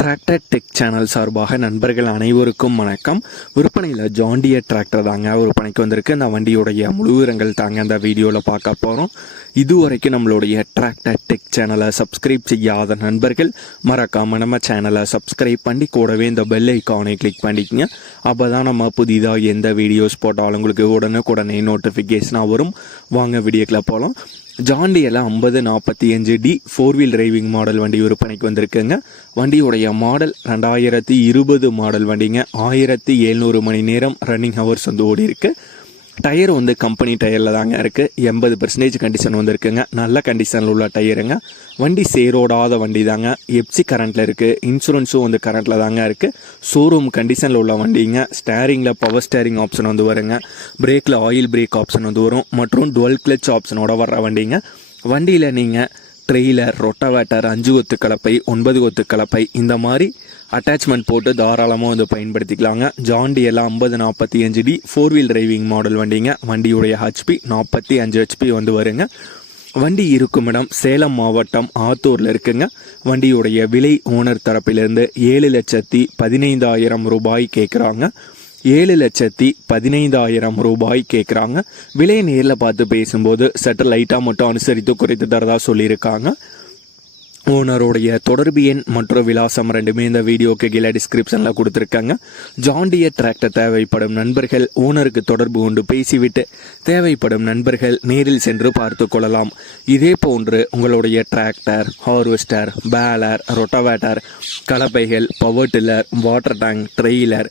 Tractor tech channel சார்பாக நண்பர்கள் அனைவருக்கும் வணக்கம். விற்பனையில் ஜாண்டியர் டிராக்டர் தாங்க விற்பனைக்கு வந்திருக்கு. அந்த வண்டியுடைய முழு விவரங்கள் தாங்க அந்த வீடியோவில் பார்க்க போகிறோம் இதுவரைக்கும் நம்மளுடைய டிராக்டர் டெக் சேனலை சப்ஸ்கிரைப் செய்யாத நண்பர்கள் மறக்காமல் நம்ம சேனலை சப்ஸ்கிரைப் பண்ணி கூடவே இந்த பெல் ஐக்கானை கிளிக் பண்ணிக்கங்க. அப்போ தான் நம்ம புதிதாக எந்த வீடியோஸ் போட்டாலும் உங்களுக்கு உடனுக்குடனே நோட்டிஃபிகேஷனாக வரும். வாங்க வீடியோக்கில் போகலாம் ஜாண்டியில் ஐம்பது நாற்பத்தி அஞ்சு D four wheel driving model வண்டி விற்பனைக்கு வந்திருக்குங்க. வண்டியுடைய மாடல் ரெண்டாயிரத்தி இருபது மாடல் வண்டிங்க. ஆயிரத்தி எழுநூறு மணி நேரம் ரன்னிங் ஹவர்ஸ் வந்து ஓடி இருக்கு டயர் வந்து கம்பெனி டயரில் தாங்க இருக்குது எண்பது பர்சன்டேஜ் கண்டிஷன் வந்துருக்குங்க. நல்ல கண்டிஷனில் உள்ள டயருங்க. வண்டி சேரோடாத வண்டி தாங்க. எப்சி கரண்ட்டில் இருக்குது இன்சூரன்ஸும் வந்து கரண்ட்டில் தாங்க இருக்குது ஷோரூம் கண்டிஷனில் உள்ள வண்டிங்க. ஸ்டேரிங்கில் பவர் ஸ்டேரிங் ஆப்ஷன் வந்து வருங்க. பிரேக்கில் ஆயில் பிரேக் ஆப்ஷன் வந்து வரும். மற்றும் டுவெல் கிளச் ஆப்ஷனோட வர்ற வண்டிங்க. வண்டியில் நீங்கள் ட்ரெய்லர் ரொட்டவேட்டர் அஞ்சு கொத்து கலப்பை ஒன்பது கொத்து கலப்பை இந்த மாதிரி அட்டாச்மெண்ட் போட்டு தாராளமாக வந்து பயன்படுத்திக்கலாங்க. ஜாண்டி எல்லாம் ஐம்பது நாற்பத்தி அஞ்சு D four wheel driving model வண்டிங்க. வண்டியுடைய ஹெச்பி நாற்பத்தி அஞ்சு ஹெச்பி வந்து வருங்க. வண்டி இருக்கும் இடம் சேலம் மாவட்டம் ஆத்தூரில் இருக்குங்க. வண்டியுடைய விலை ஓனர் தரப்பிலிருந்து ஏழு லட்சத்தி பதினைந்தாயிரம் ரூபாய் கேட்குறாங்க ஏழு லட்சத்தி பதினைந்தாயிரம் ரூபாய் கேட்குறாங்க விலையை நேரில் பார்த்து பேசும்போது சற்று லைட்டாக மட்டும் அனுசரித்து குறைத்து தரதா சொல்லியிருக்காங்க. ஓனருடைய தொடர்பு எண் மற்றும் விலாசம் ரெண்டுமே இந்த வீடியோக்கு கீழே டிஸ்கிரிப்ஷனில் கொடுத்துருக்காங்க. ஜாண்டியர் டிராக்டர் தேவைப்படும் நண்பர்கள் ஓனருக்கு தொடர்பு கொண்டு பேசிவிட்டு தேவைப்படும் நண்பர்கள் நேரில் சென்று பார்த்து கொள்ளலாம். இதே போன்று உங்களுடைய tractor harvester baler rotavator கலப்பைகள் power tiller water tank trailer